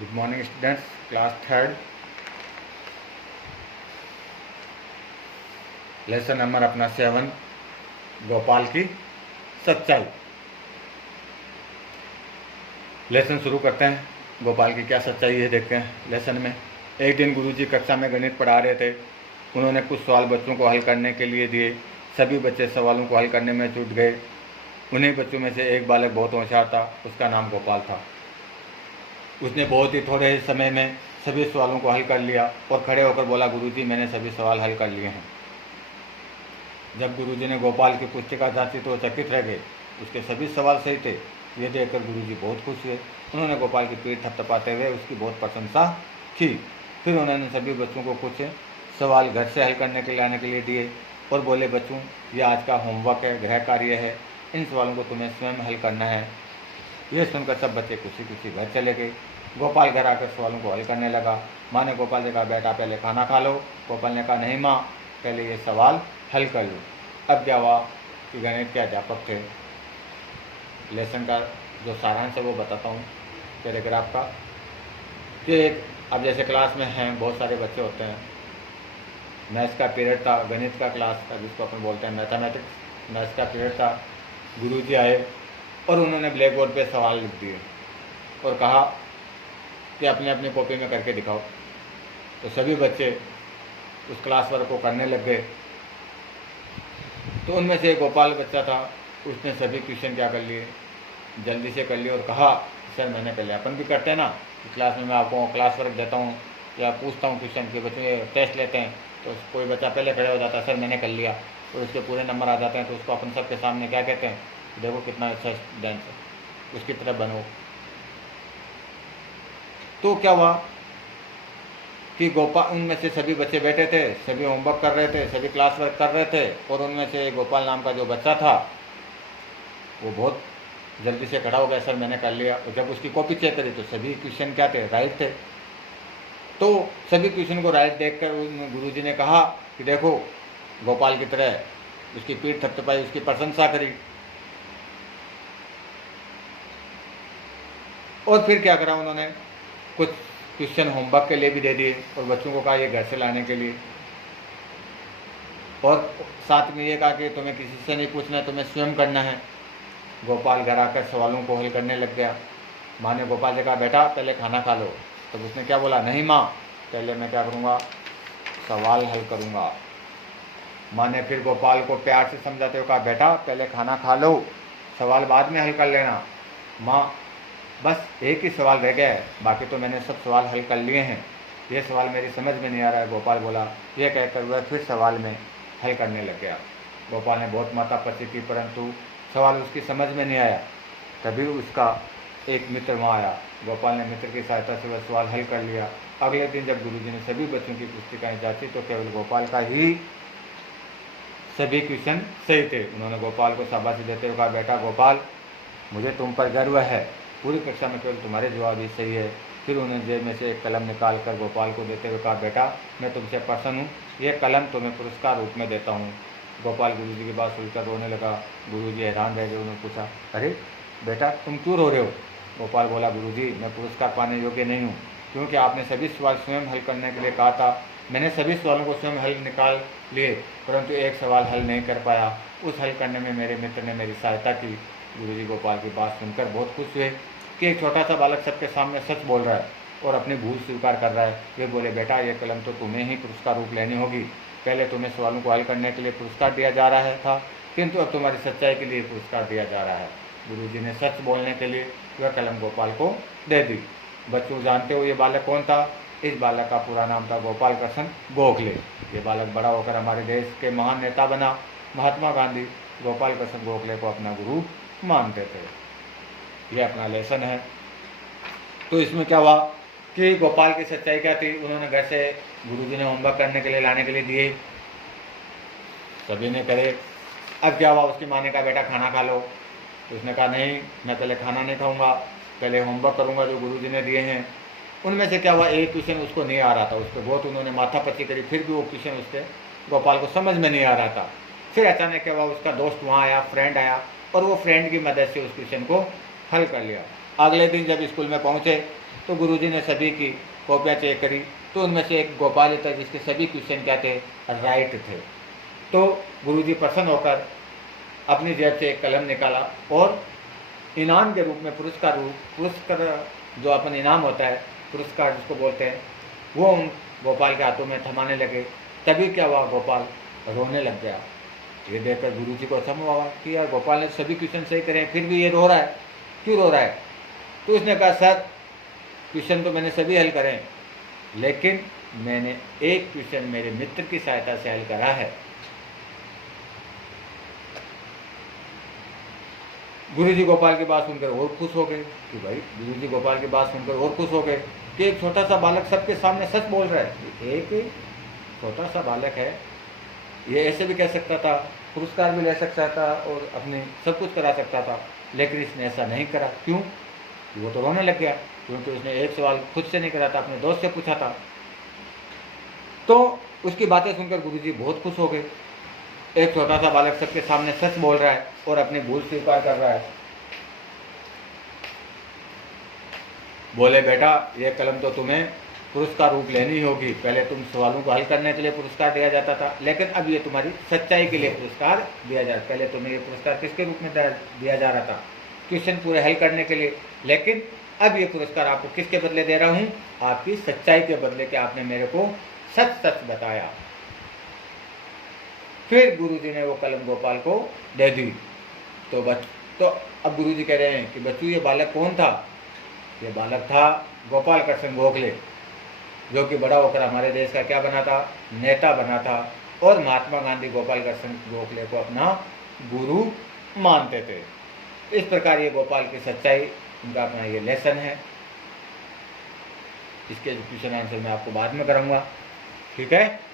Good morning students, class third, lesson number अपना 7, गोपाल की सच्चाई। लेसन शुरू करते हैं। गोपाल की क्या सच्चाई है देखते हैं लेसन में। एक दिन गुरुजी कक्षा में गणित पढ़ा रहे थे। उन्होंने कुछ सवाल बच्चों को हल करने के लिए दिए। सभी बच्चे सवालों को हल करने में जुट गए। उन्हीं बच्चों में से एक बालक बहुत होशियार था। उसका नाम गोपाल था। उसने बहुत ही थोड़े ही समय में सभी सवालों को हल कर लिया और खड़े होकर बोला, गुरुजी मैंने सभी सवाल हल कर लिए हैं। जब गुरुजी ने गोपाल की पुस्तिका जांची तो चकित रह गए। उसके सभी सवाल सही थे। ये देखकर गुरुजी बहुत खुश हुए। उन्होंने गोपाल की पीठ थपथपाते हुए उसकी बहुत प्रशंसा की। फिर उन्होंने सभी बच्चों को कुछ सवाल घर से हल करने के लिए लाने के लिए दिए और बोले, बच्चों ये आज का होमवर्क है, गृह कार्य है, इन सवालों को तुम्हें स्वयं हल करना है। यह सुनकर सब बच्चे खुशी खुशी घर चले गए। गोपाल घर आकर सवालों को हल करने लगा। माँ ने गोपाल से कहा, बेटा पहले खाना खा लो। गोपाल ने कहा, नहीं माँ, पहले ये सवाल हल कर लो। अब क्या हुआ कि गणित के अध्यापक थे। लेसन का जो सारांश है वो बताता हूँ पैराग्राफ का कि अब जैसे क्लास में हैं बहुत सारे बच्चे होते हैं। मैथ्स का पीरियड था, गणित का क्लास था जिसको अपन बोलते हैं मैथमेटिक्स, मैथ्स का पीरियड था। गुरुजी आए और उन्होंने ब्लैक बोर्ड पर सवाल लिख दिए और कहा कि अपने अपनी कॉपी में करके दिखाओ। तो सभी बच्चे उस क्लास वर्क को करने लग गए। तो उनमें से एक गोपाल बच्चा था, उसने सभी क्वेश्चन क्या कर लिए, जल्दी से कर लिए और कहा, सर मैंने कर लिया। अपन भी करते हैं ना कि क्लास में मैं आपको क्लास वर्क देता हूँ या पूछता हूँ क्वेश्चन के, बच्चों ये टेस्ट लेते हैं तो कोई बच्चा पहले खड़े हो जाता है, सर मैंने कर लिया, और उसके पूरे नंबर आ जाते हैं। तो उसको अपन सबके सामने क्या कहते हैं, देखो कितना अच्छा स्टूडेंट है, उसकी तरफ बनो। तो क्या हुआ कि गोपाल, उनमें से सभी बच्चे बैठे थे, सभी होमवर्क कर रहे थे, सभी क्लास वर्क कर रहे थे, और उनमें से गोपाल नाम का जो बच्चा था वो बहुत जल्दी से खड़ा हो गया, सर मैंने कर लिया। और जब उसकी कॉपी चेक करी तो सभी क्वेश्चन क्या थे, राइट थे। तो सभी क्वेश्चन को राइट देखकर गुरुजी ने कहा कि देखो गोपाल की तरह, उसकी पीठ थपथपाई, उसकी प्रशंसा करी। और फिर क्या करा, उन्होंने कुछ क्वेश्चन होमवर्क के लिए भी दे दिए और बच्चों को कहा ये घर से लाने के लिए, और साथ में ये कहा कि तुम्हें किसी से नहीं पूछना है, तुम्हें स्वयं करना है। गोपाल घर आकर सवालों को हल करने लग गया। माँ ने गोपाल से कहा, बेटा पहले खाना खा लो। तब उसने क्या बोला, नहीं माँ, पहले मैं क्या करूँगा, सवाल हल करूँगा। माँ ने फिर गोपाल को प्यार से समझाते हुए कहा, बेटा पहले खाना खा लो, सवाल बाद में हल कर लेना। माँ बस एक ही सवाल रह गया है, बाकी तो मैंने सब सवाल हल कर लिए हैं, ये सवाल मेरी समझ में नहीं आ रहा है। गोपाल बोला। यह कहकर वह फिर सवाल में हल करने लग गया। गोपाल ने बहुत माथापच्ची की परंतु सवाल उसकी समझ में नहीं आया। तभी उसका एक मित्र वहाँ आया। गोपाल ने मित्र की सहायता से वह सवाल हल कर लिया। अगले दिन जब गुरुजी ने सभी बच्चों की पुस्तिकाएं जांची तो केवल गोपाल का ही सभी क्वेश्चन सही थे। उन्होंने गोपाल को शाबाशी देते हुए कहा, बेटा गोपाल, मुझे तुम पर गर्व है, पूरी कक्षा में केवल तुम्हारे जवाब ही सही है। फिर उन्होंने जेब में से एक कलम निकाल कर गोपाल को देते हुए कहा, बेटा मैं तुमसे प्रसन्न हूँ, यह कलम तुम्हें पुरस्कार रूप में देता हूँ। गोपाल गुरुजी की बात सुनकर रोने लगा। गुरुजी हैरान रह गए। उन्होंने पूछा, अरे बेटा तुम क्यों रो रहे हो? गोपाल बोला, गुरुजी मैं पुरस्कार पाने योग्य नहीं हूँ, क्योंकि आपने सभी सवाल स्वयं हल करने के लिए कहा था। मैंने सभी सवालों को स्वयं हल निकाल लिए, परंतु एक सवाल हल नहीं कर पाया। उस हल करने में मेरे मित्र ने मेरी सहायता की। गुरुजी गोपाल की बात सुनकर बहुत खुश हुए कि एक छोटा सा बालक सबके सामने सच बोल रहा है और अपनी भूल स्वीकार कर रहा है। वे बोले, बेटा ये कलम तो तुम्हें ही पुरस्कार रूप लेनी होगी। पहले तुम्हें सवालों को हल करने के लिए पुरस्कार दिया जा रहा था, किंतु अब तुम्हारी सच्चाई के लिए पुरस्कार दिया जा रहा है। गुरुजी ने सच बोलने के लिए वह कलम गोपाल को दे दी। बच्चों जानते हो ये बालक कौन था? इस बालक का पूरा नाम था गोपाल कृष्ण गोखले। ये बालक बड़ा होकर हमारे देश के महान नेता बना। महात्मा गांधी गोपाल कृष्ण गोखले को अपना गुरु मानते थे। यह अपना लेसन है। तो इसमें क्या हुआ कि गोपाल की सच्चाई क्या थी? उन्होंने घर से गुरुजी ने होमवर्क करने के लिए लाने के लिए दिए, सभी ने करे। अब क्या हुआ, उसकी माँ ने कहा, बेटा खाना खा लो। तो उसने कहा, नहीं मैं पहले खाना नहीं खाऊंगा, पहले होमवर्क करूंगा जो गुरुजी ने दिए हैं। उनमें से क्या हुआ, एक क्वेश्चन उसको नहीं आ रहा था, उस पर बहुत उन्होंने माथापच्ची करी, फिर भी वो क्वेश्चन उसके गोपाल को समझ में नहीं आ रहा था। फिर अचानक क्या हुआ, उसका दोस्त वहाँ आया, फ्रेंड आया, और वो फ्रेंड की मदद से उस क्वेश्चन को हल कर लिया। अगले दिन जब स्कूल में पहुँचे तो गुरुजी ने सभी की कॉपियाँ चेक करी, तो उनमें से एक गोपाल था जिसके सभी क्वेश्चन क्या थे, राइट थे। तो गुरुजी प्रसन्न होकर अपनी जेब से एक कलम निकाला और इनाम के रूप में पुरस्कार जो अपन इनाम होता है, पुरस्कार जिसको बोलते हैं, वो उन गोपाल के हाथों में थमाने लगे। तभी क्या हुआ, गोपाल रोने लग गया। ये देखकर गुरुजी को समझ हुआ कि यार गोपाल ने सभी क्वेश्चन सही करे फिर भी ये रो रहा है, क्यों रो रहा है। तो उसने कहा सर क्वेश्चन तो मैंने सभी हल करे, लेकिन मैंने एक क्वेश्चन मेरे मित्र की सहायता से हल करा है। गुरुजी गोपाल की बात सुनकर और खुश हो गए कि भाई, गुरुजी गोपाल की बात सुनकर और खुश हो गए कि एक छोटा सा बालक सबके सामने सच बोल रहा है। एक छोटा सा बालक है, ये ऐसे भी कह सकता था, पुरस्कार भी ले सकता था और अपने सब कुछ करा सकता था, लेकिन इसने ऐसा नहीं करा। क्यों? वो तो रोने लग गया, क्योंकि उसने एक सवाल खुद से नहीं करा था, अपने दोस्त से पूछा था। तो उसकी बातें सुनकर गुरुजी बहुत खुश हो गए। एक छोटा सा बालक सबके सामने सच बोल रहा है और अपनी भूल स्वीकार कर रहा है। बोले बेटा, ये कलम तो तुम्हें पुरस्कार रूप लेनी होगी। पहले तुम सवालों को हल करने के लिए पुरस्कार दिया जाता था, लेकिन अब ये तुम्हारी सच्चाई के लिए पुरस्कार दिया जा रहा है। पहले तुम्हें ये पुरस्कार किसके रूप में दिया जा रहा था, क्वेश्चन पूरे हल करने के लिए, लेकिन अब ये पुरस्कार आपको किसके बदले दे रहा हूँ, आपकी सच्चाई के बदले कि आपने मेरे को सच सच बताया। फिर गुरुजी ने वो कलम गोपाल को दे दी। तो अब गुरुजी कह रहे हैं कि बच्चों ये बालक कौन था? ये बालक था गोपाल कृष्ण गोखले, जो कि बड़ा होकर हमारे देश का क्या बना था, नेता बना था। और महात्मा गांधी गोपाल कृष्ण गोखले को अपना गुरु मानते थे। इस प्रकार ये गोपाल की सच्चाई, उनका अपना ये लेसन है। इसके क्वेश्चन आंसर मैं आपको बाद में कराऊंगा, ठीक है।